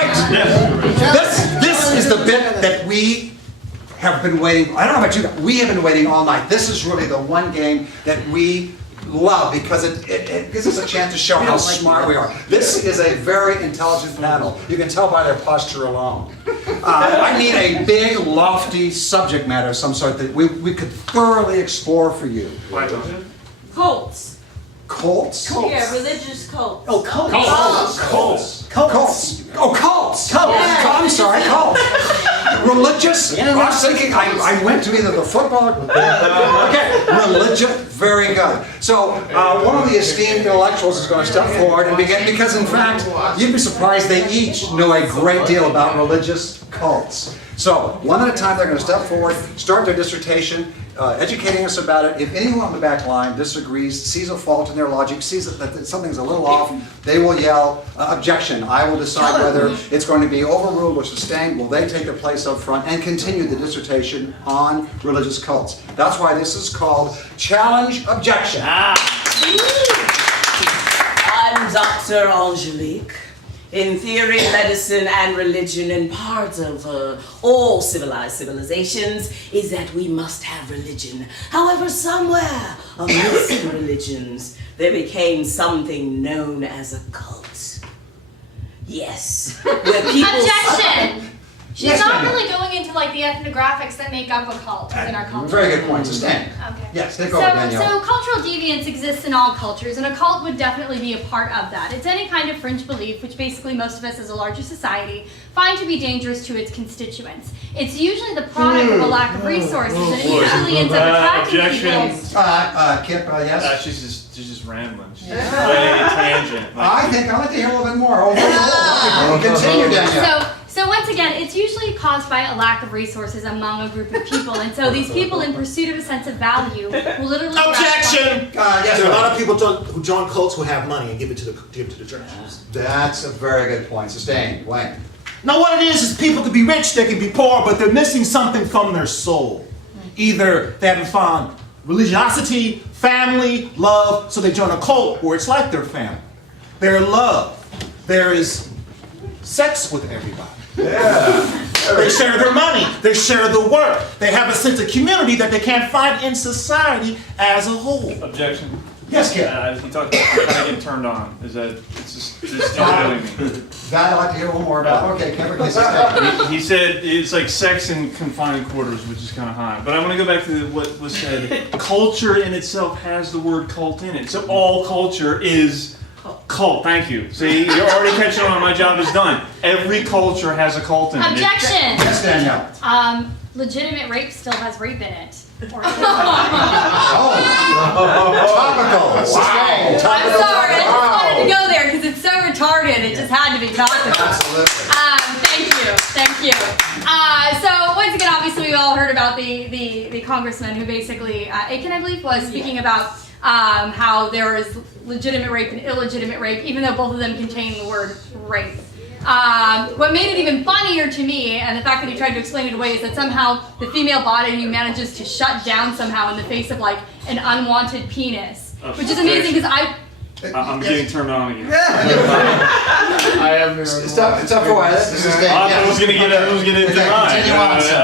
right. This is the bit that we have been waiting. I don't know about you, we have been waiting all night. This is really the one game that we love because it gives us a chance to show how smart we are. This is a very intelligent panel. You can tell by their posture alone. I need a big, lofty subject matter of some sort that we could thoroughly explore for you. Cults. Cults? Yeah, religious cults. Oh, cults. Cults. Cults. Oh, cults. I'm sorry, cults. Religious? I was thinking, I went to either the football or... Okay, religious, very good. So, one of the esteemed intellectuals is going to step forward and begin, because in fact, you'd be surprised they each know a great deal about religious cults. So, one at a time, they're going to step forward, start their dissertation, educating us about it. If anyone on the back line disagrees, sees a fault in their logic, sees that something's a little off, they will yell, objection. I will decide whether it's going to be overruled or sustained. Will they take their place up front and continue the dissertation on religious cults? That's why this is called Challenge Objection. I'm Dr. Angelique. In theory, medicine, and religion, and part of all civilized civilizations is that we must have religion. However, somewhere amidst the religions, there became something known as a cult. Yes, where people... Objection! She's not really going into like the ethnographics that make up a cult within our culture. Very good point. Sustain. Okay. Yes, take over, Danielle. So cultural deviance exists in all cultures, and a cult would definitely be a part of that. It's any kind of fringe belief, which basically most of us as a larger society find to be dangerous to its constituents. It's usually the product of a lack of resources, and it usually ends up attracting people. Kip, yes? She's just rambling. She's just way tangent. I think I'd like to hear a little bit more. Continue, Danielle. So once again, it's usually caused by a lack of resources among a group of people, and so these people, in pursuit of a sense of value, will literally... Objection! Yes, there are a lot of people who join cults who have money and give it to the churches. That's a very good point. Sustain. Wayne. Now what it is people can be rich, they can be poor, but they're missing something from their soul. Either they haven't found religiosity, family, love, so they join a cult where it's like their family. They're in love. There is sex with everybody. Yeah. They share their money. They share the work. They have a sense of community that they can't find in society as a whole. Objection. Yes, Kip. He talked about how to get turned on. Is that it's just doing me? That I'd like to hear a little more about. Okay, Kip, please sustain. He said it's like sex in confined quarters, which is kind of high. But I want to go back to what was said. Culture in itself has the word cult in it. So all culture is cult. Thank you. See, you're already catching on. My job is done. Every culture has a cult in it. Objection! Yes, Danielle. Legitimate rape still has rape in it. Topical. Sustain. I'm sorry, I just wanted to go there because it's so retarded, it just had to be talked about. Absolutely. Thank you. So once again, obviously we all heard about the congressman who basically, Aiken, I believe, was speaking about how there is legitimate rape and illegitimate rape, even though both of them contain the word rape. What made it even funnier to me, and the fact that he tried to explain it away, is that somehow the female body manages to shut down somehow in the face of like an unwanted penis, which is amazing because I'm getting turned on again. I have it's up for what? I was going to get into mine. Continue on, sir.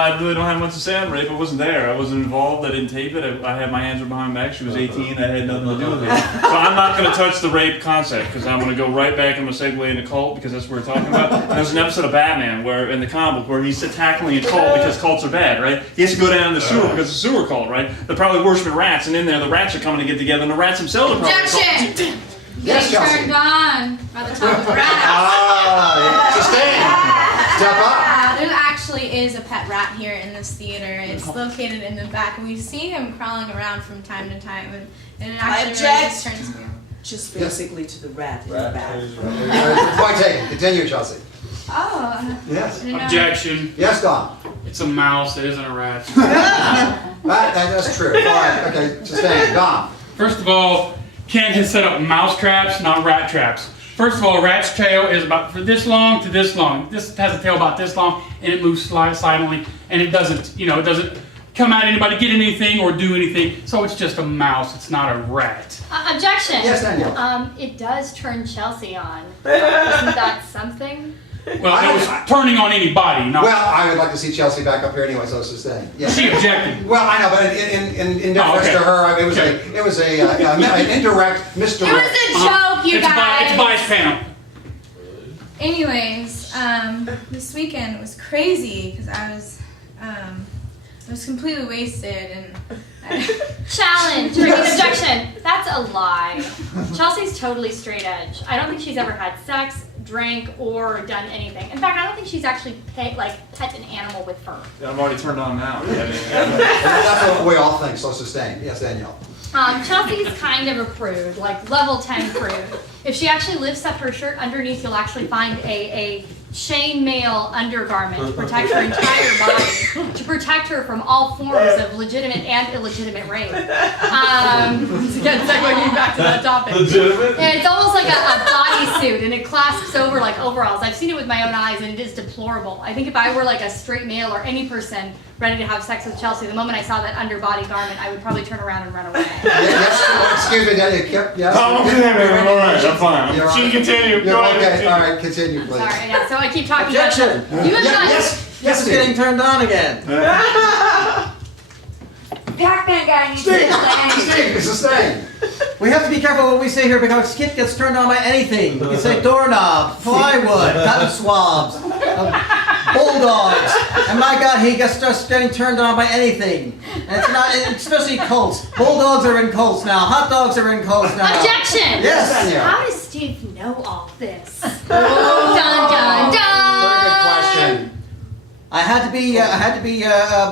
I really don't have much to say on rape. I wasn't there. I wasn't involved. I didn't tape it. I had my hands behind my back. She was 18. I had nothing to do with it. So I'm not going to touch the rape concept because I'm going to go right back. I'm going to segue into cult because that's what we're talking about. And there's an episode of Batman where in the comic book where he's tackling a cult because cults are bad, right? He has to go down in the sewer because it's a sewer cult, right? They're probably worshiping rats, and in there the rats are coming to get together, and the rats themselves are probably Objection! Yes, Getting Chelsea. turned on by the top of the rat. Sustain. Step up. There actually is a pet rat here in this theater. It's located in the back, and we see him crawling around from time to time, and it actually really just turns me on. Just basically to the rat in the back. Point taken. Continue, Chelsea. Oh. Yes. Objection. Yes, Don. It's a mouse. It isn't a rat. That's true. All right. Okay. Sustain. Don. First of all, Ken has set up mouse traps, not rat traps. First of all, a rat's tail is about from this long to this long. This has a tail about this long, and it moves silently, and it doesn't, it doesn't come at anybody, get anything, or do anything. So it's just a mouse. It's not a rat. Objection. Yes, Danielle. It does turn Chelsea on. Isn't that something? Well, it was turning on anybody, not. Well, I would like to see Chelsea back up here anyway, so it's sustain. Yeah. She objected. Well, I know, but in deference okay. to her, it was an indirect It misdirect. was a joke, you It's guys. bias panel. Anyways, this weekend was crazy because I was completely wasted and. Challenge, or an objection. That's a lie. Chelsea's totally straight edge. I don't think she's ever had sex, drank, or done anything. In fact, I don't think she's actually pet an animal with fur. Yeah, I'm already turned on now. That's what we all think, so sustain. Yes, Danielle. Chelsea's kind of a prude, like level 10 prude. If she actually lifts up her shirt underneath, you'll actually find a chainmail undergarment to protect her entire body, to protect her from all forms of legitimate and illegitimate rape. Again, segueing back to that topic. Legitimate? And it's almost like a bodysuit, and it clasps over like overalls. I've seen it with my own eyes, and it is deplorable. I think if I were like a straight male or any person ready to have sex with Chelsea, the moment I saw that underbody garment, I would probably turn around and run away. Yes, excuse me, Danielle. Yes. Oh, I'm alright, I'm fine. You're She all can continue. You're Go ahead, okay. continue. All right, continue, please. Sorry, yeah, so I keep talking Objection. about you have not. Yes, This is getting turned on again. Pac-Man guy needs to Steve, sustain. We have to be careful what we say here because Kit gets turned on by anything. You can say doorknob, plywood, cotton swabs, bulldogs, and my God, he gets just getting turned on by anything. And it's not, especially cults. Bulldogs are in cults now. Hot dogs are in cults now. Objection! Yes. Danielle. How does Steve know all this? Dun dun dun! Very good question. I had to be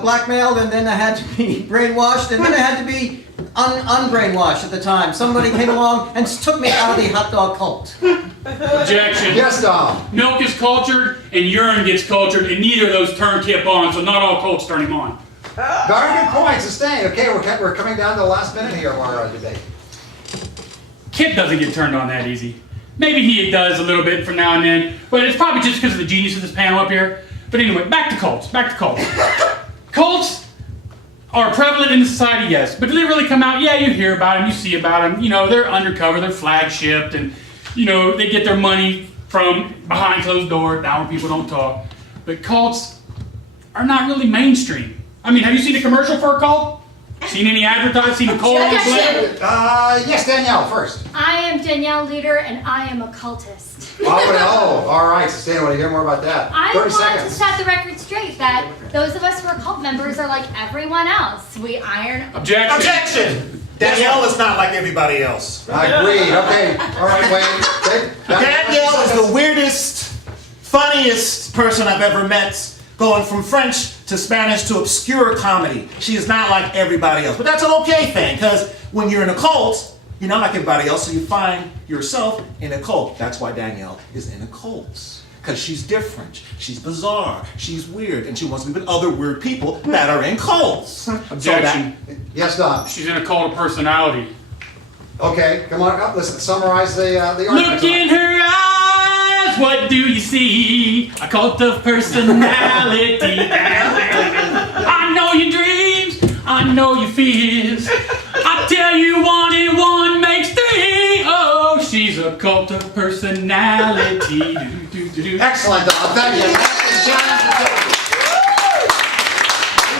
blackmailed, and then I had to be brainwashed, and then I had to be unbrainwashed at the time. Somebody came along and took me out of the hot dog cult. Objection. Yes, Dom. Milk is cultured and urine gets cultured, and neither of those turn Kip on, so not all cults turn him on. Very good point. Sustain. Okay, we're coming down to the last minute here of our debate. Kip doesn't get turned on that easy. Maybe he does a little bit from now and then, but it's probably just because of the genius of this panel up here. But anyway, back to cults. Cults are prevalent in society, yes, but do they really come out? Yeah, you hear about them, you see about them. You know, they're undercover, they're flag-shipped, and you know they get their money from behind closed doors, down where people don't talk. But cults are not really mainstream. I mean, have you seen a commercial for a cult? Seen any advertising? Seen a cult? Yes, Danielle first. I am Danielle Lueder, and I am a cultist. Oh, all right. Sustain. I want to hear more about that. I 30 want to seconds. set the record straight that those of us who are cult members are like everyone else. We iron. Objection. Objection! Danielle is not like everybody else. Agreed. Okay. All right, Wayne. Danielle is the weirdest, funniest person I've ever met, going from French to Spanish to obscure comedy. She is not like everybody else. But that's an okay thing, because when you're in a cult, you're not like everybody else, so you find yourself in a cult. That's why Danielle is in a cult. Because she's different, she's bizarre, she's weird, and she wants to be with other weird people that are in cults. Objection. Yes, Don. She's in a cult of personality. Okay, come on up. Listen, summarize the argument. Look in her eyes, what do you see? A cult of personality. I know your dreams, I know your fears. I tell you 1 and 1 makes 3. Oh, she's a cult of personality. Excellent, Don. Thank you.